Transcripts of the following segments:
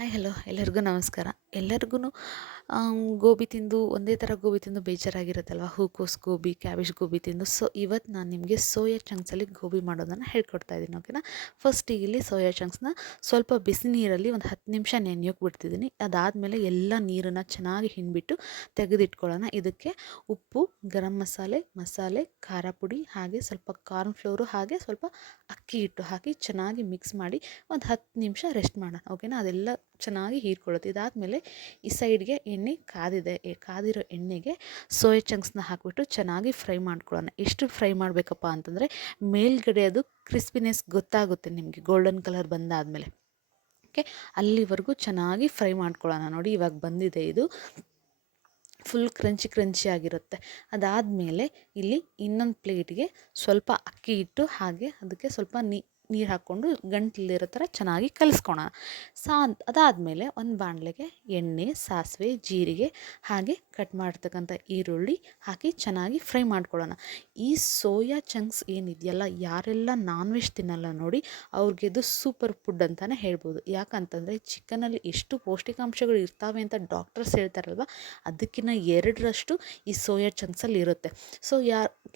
Hi hello ಎಲ್ಲರಿಗೂ ನಮಸ್ಕಾರ. ಎಲ್ಲರಿಗೂ ಗೋಬಿ ತಿಂದು ಒಂದೇ ಥರ ಗೋಬಿ ತಿಂದು ಬೇಜಾರಾಗಿರುತ್ತಲ್ವ, ಹೂಕೋಸು ಗೋಬಿ, ಕ್ಯಾಬೇಜ್ ಗೋಬಿ ತಿಂದು. ಸೊ ಇವತ್ತು ನಾನು ನಿಮಗೆ ಸೋಯಾ ಚಂಕ್ಸಲ್ಲಿ ಗೋಬಿ ಮಾಡೋದನ್ನು ಹೇಳ್ಕೊಡ್ತಾ ಇದ್ದೀನಿ. ಓಕೆನಾ. ಫಸ್ಟಿಗೆ ಇಲ್ಲಿ ಸೋಯಾ ಚಂಕ್ಸ್ನ ಸ್ವಲ್ಪ ಬಿಸಿ ನೀರಲ್ಲಿ ಒಂದು 10 ನಿಮಿಷ ನೆನೆಯೋಕೆ ಬಿಡ್ತಿದ್ದೀನಿ. ಅದಾದಮೇಲೆ ಎಲ್ಲ ನೀರನ್ನು ಚೆನ್ನಾಗಿ ಹಿಂಡಿಬಿಟ್ಟು ತೆಗೆದಿಟ್ಕೊಳ್ಳೋಣ. ಇದಕ್ಕೆ ಉಪ್ಪು, ಗರಂ ಮಸಾಲೆ, ಖಾರ ಪುಡಿ, ಹಾಗೆ ಸ್ವಲ್ಪ ಕಾರ್ನ್ಫ್ಲೋರು, ಹಾಗೆ ಸ್ವಲ್ಪ ಅಕ್ಕಿ ಹಿಟ್ಟು ಹಾಕಿ ಚೆನ್ನಾಗಿ ಮಿಕ್ಸ್ ಮಾಡಿ ಒಂದು 10 ನಿಮಿಷ ರೆಸ್ಟ್ ಮಾಡೋಣ. ಓಕೆನಾ. ಅದೆಲ್ಲ ಚೆನ್ನಾಗಿ ಹೀರ್ಕೊಳ್ಳುತ್ತೆ. ಇದಾದಮೇಲೆ ಈ ಸೈಡ್ಗೆ ಎಣ್ಣೆ ಕಾದಿರೋ ಎಣ್ಣೆಗೆ ಸೋಯಾ ಚಂಕ್ಸ್ನ ಹಾಕಿಬಿಟ್ಟು ಚೆನ್ನಾಗಿ ಫ್ರೈ ಮಾಡ್ಕೊಳ್ಳೋಣ. ಎಷ್ಟು ಫ್ರೈ ಮಾಡಬೇಕಪ್ಪ ಅಂತಂದರೆ ಮೇಲ್ಗಡೆ ಅದು ಕ್ರಿಸ್ಪಿನೆಸ್ ಗೊತ್ತಾಗುತ್ತೆ ನಿಮಗೆ ಗೋಲ್ಡನ್ ಕಲರ್ ಬಂದಾದಮೇಲೆ. ಓಕೆ, ಅಲ್ಲಿವರೆಗೂ ಚೆನ್ನಾಗಿ ಫ್ರೈ ಮಾಡ್ಕೊಳ್ಳೋಣ. ನೋಡಿ ಇವಾಗ ಬಂದಿದೆ, ಇದು ಫುಲ್ ಕ್ರಂಚಿ ಆಗಿರುತ್ತೆ. ಅದಾದಮೇಲೆ ಇಲ್ಲಿ ಇನ್ನೊಂದು ಪ್ಲೇಟ್ಗೆ ಸ್ವಲ್ಪ ಅಕ್ಕಿ ಹಿಟ್ಟು, ಹಾಗೆ ಅದಕ್ಕೆ ಸ್ವಲ್ಪ ನೀರು ಹಾಕ್ಕೊಂಡು ಗಂಟಲಿರೋ ಥರ ಚೆನ್ನಾಗಿ ಕಲಿಸ್ಕೊಳೋಣ. ಅದಾದಮೇಲೆ ಒಂದು ಬಾಣಲೆಗೆ ಎಣ್ಣೆ, ಸಾಸಿವೆ, ಜೀರಿಗೆ, ಹಾಗೆ ಕಟ್ ಮಾಡಿರ್ತಕ್ಕಂಥ ಈರುಳ್ಳಿ ಹಾಕಿ ಚೆನ್ನಾಗಿ ಫ್ರೈ ಮಾಡ್ಕೊಳ್ಳೋಣ. ಈ ಸೋಯಾ ಚಂಕ್ಸ್ ಏನಿದೆಯಲ್ಲ, ಯಾರೆಲ್ಲ ನಾನ್ ವೆಜ್ ತಿನ್ನಲ್ಲ ನೋಡಿ ಅವ್ರಿಗೆ ಇದು ಸೂಪರ್ ಫುಡ್ ಅಂತಲೇ ಹೇಳ್ಬೋದು. ಯಾಕಂತಂದರೆ ಚಿಕನಲ್ಲಿ ಎಷ್ಟು ಪೌಷ್ಟಿಕಾಂಶಗಳು ಇರ್ತವೆ ಅಂತ ಡಾಕ್ಟರ್ಸ್ ಹೇಳ್ತಾರಲ್ವ, ಅದಕ್ಕಿಂತ 2ರಷ್ಟು ಈ ಸೋಯಾ ಚಂಕ್ಸಲ್ಲಿ ಇರುತ್ತೆ. ಸೊ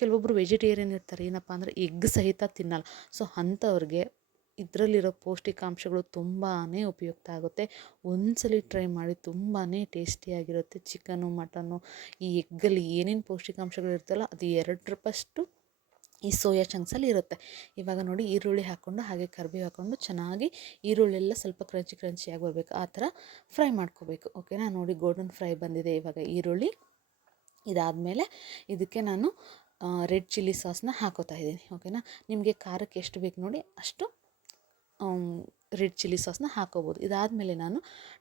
ಕೆಲವೊಬ್ಬರು ವೆಜಿಟೇರಿಯನ್ ಇರ್ತಾರೆ, ಏನಪ್ಪ ಅಂದರೆ ಎಗ್ ಸಹಿತ ತಿನ್ನಲ್ಲ. ಸೊ ಅಂಥವ್ರಿಗೆ ಇದರಲ್ಲಿರೋ ಪೌಷ್ಟಿಕಾಂಶಗಳು ತುಂಬಾ ಉಪಯುಕ್ತ ಆಗುತ್ತೆ. ಒಂದ್ಸಲಿ ಟ್ರೈ ಮಾಡಿ, ತುಂಬಾ ಟೇಸ್ಟಿಯಾಗಿರುತ್ತೆ. ಚಿಕನ್ನು, ಮಟನ್ನು, ಈ ಎಗ್ಗಲ್ಲಿ ಏನೇನು ಪೌಷ್ಟಿಕಾಂಶಗಳು ಇರುತ್ತಲ್ಲ ಅದು 2ರಷ್ಟು ಈ ಸೋಯಾ ಚಂಕ್ಸಲ್ಲಿ ಇರುತ್ತೆ. ಇವಾಗ ನೋಡಿ ಈರುಳ್ಳಿ ಹಾಕ್ಕೊಂಡು ಹಾಗೆ ಕರಿಬೇವು ಹಾಕ್ಕೊಂಡು ಚೆನ್ನಾಗಿ ಈರುಳ್ಳೆಲ್ಲ ಸ್ವಲ್ಪ ಕ್ರಂಚಿಯಾಗಿ ಬರಬೇಕು, ಆ ಥರ ಫ್ರೈ ಮಾಡ್ಕೋಬೇಕು. ಓಕೆನಾ. ನೋಡಿ ಗೋಲ್ಡನ್ ಫ್ರೈ ಬಂದಿದೆ ಇವಾಗ ಈರುಳ್ಳಿ. ಇದಾದಮೇಲೆ ಇದಕ್ಕೆ ನಾನು ರೆಡ್ ಚಿಲ್ಲಿ ಸಾಸ್ನ ಹಾಕೋತಾ ಇದ್ದೀನಿ. ಓಕೆನಾ. ನಿಮಗೆ ಖಾರಕ್ಕೆ ಎಷ್ಟು ಬೇಕು ನೋಡಿ ಅಷ್ಟು ರೆಡ್ ಚಿಲ್ಲಿ ಸಾಸ್ನ ಹಾಕೋಬೋದು. ಇದಾದಮೇಲೆ ನಾನು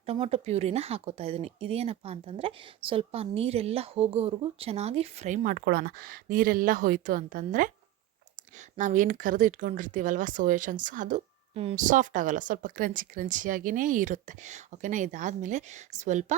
ಟೊಮೊಟೊ ಪ್ಯೂರಿನ ಹಾಕೋತಾ ಇದ್ದೀನಿ. ಇದೇನಪ್ಪ ಅಂತಂದರೆ ಸ್ವಲ್ಪ ನೀರೆಲ್ಲ ಹೋಗೋವರೆಗೂ ಚೆನ್ನಾಗಿ ಫ್ರೈ ಮಾಡ್ಕೊಳ್ಳೋಣ. ನೀರೆಲ್ಲ ಹೋಯಿತು ಅಂತಂದರೆ ನಾವೇನು ಕರೆದು ಇಟ್ಕೊಂಡಿರ್ತೀವಲ್ವ ಸೋಯಾ ಚಂಕ್ಸು, ಅದು ಸಾಫ್ಟ್ ಆಗೋಲ್ಲ, ಸ್ವಲ್ಪ ಕ್ರಂಚಿಯಾಗಿಯೇ ಇರುತ್ತೆ. ಓಕೆನಾ. ಇದಾದಮೇಲೆ ಸ್ವಲ್ಪ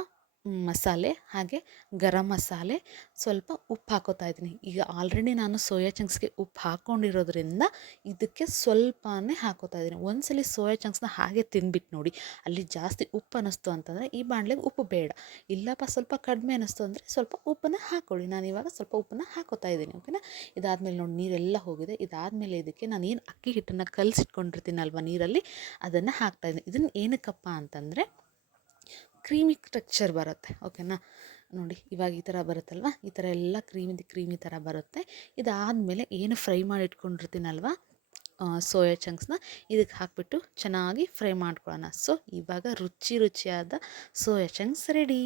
ಮಸಾಲೆ, ಹಾಗೆ ಗರಂ ಮಸಾಲೆ, ಸ್ವಲ್ಪ ಉಪ್ಪು ಹಾಕೋತಾ ಇದ್ದೀನಿ. ಈಗ ಆಲ್ರೆಡಿ ನಾನು ಸೋಯಾ ಚಂಕ್ಸ್ಗೆ ಉಪ್ಪು ಹಾಕ್ಕೊಂಡಿರೋದ್ರಿಂದ ಇದಕ್ಕೆ ಸ್ವಲ್ಪನೇ ಹಾಕೋತಾ ಇದ್ದೀನಿ. ಒಂದ್ಸಲಿ ಸೋಯಾ ಚಂಕ್ಸ್ನ ಹಾಗೆ ತಿಂದ್ಬಿಟ್ಟು ನೋಡಿ, ಅಲ್ಲಿ ಜಾಸ್ತಿ ಉಪ್ಪು ಅನ್ನಿಸ್ತು ಅಂತಂದರೆ ಈ ಬಾಣಲೆಗೆ ಉಪ್ಪು ಬೇಡ, ಇಲ್ಲಪ್ಪ ಸ್ವಲ್ಪ ಕಡಿಮೆ ಅನ್ನಿಸ್ತು ಅಂದರೆ ಸ್ವಲ್ಪ ಉಪ್ಪನ್ನು ಹಾಕ್ಕೊಳ್ಳಿ. ನಾನು ಇವಾಗ ಸ್ವಲ್ಪ ಉಪ್ಪನ್ನು ಹಾಕೋತಾ ಇದ್ದೀನಿ. ಓಕೆನಾ. ಇದಾದಮೇಲೆ ನೋಡಿ ನೀರೆಲ್ಲ ಹೋಗಿದೆ. ಇದಾದಮೇಲೆ ಇದಕ್ಕೆ ನಾನು ಏನು ಅಕ್ಕಿ ಹಿಟ್ಟನ್ನು ಕಲಸಿಟ್ಕೊಂಡಿರ್ತೀನಲ್ವ ನೀರಲ್ಲಿ, ಅದನ್ನು ಹಾಕ್ತಾಯಿದ್ದೀನಿ. ಇದನ್ನು ಏನಕ್ಕಪ್ಪ ಅಂತಂದರೆ ಕ್ರೀಮಿ ಟೆಕ್ಸ್ಚರ್ ಬರುತ್ತೆ. ಓಕೆನಾ. ನೋಡಿ ಇವಾಗ ಈ ಥರ ಬರುತ್ತಲ್ವ, ಈ ಥರ ಎಲ್ಲ ಕ್ರೀಮಿ ಥರ ಬರುತ್ತೆ. ಇದಾದಮೇಲೆ ಏನು ಫ್ರೈ ಮಾಡಿ ಇಟ್ಕೊಂಡಿರ್ತೀನಲ್ವ ಸೋಯಾ ಚಂಕ್ಸ್ನ, ಇದಕ್ಕೆ ಹಾಕಿಬಿಟ್ಟು ಚೆನ್ನಾಗಿ ಫ್ರೈ ಮಾಡ್ಕೊಳ್ಳೋಣ. ಸೊ ಇವಾಗ ರುಚಿಯಾದ ಸೋಯಾ ಚಂಕ್ಸ್ ರೆಡಿ.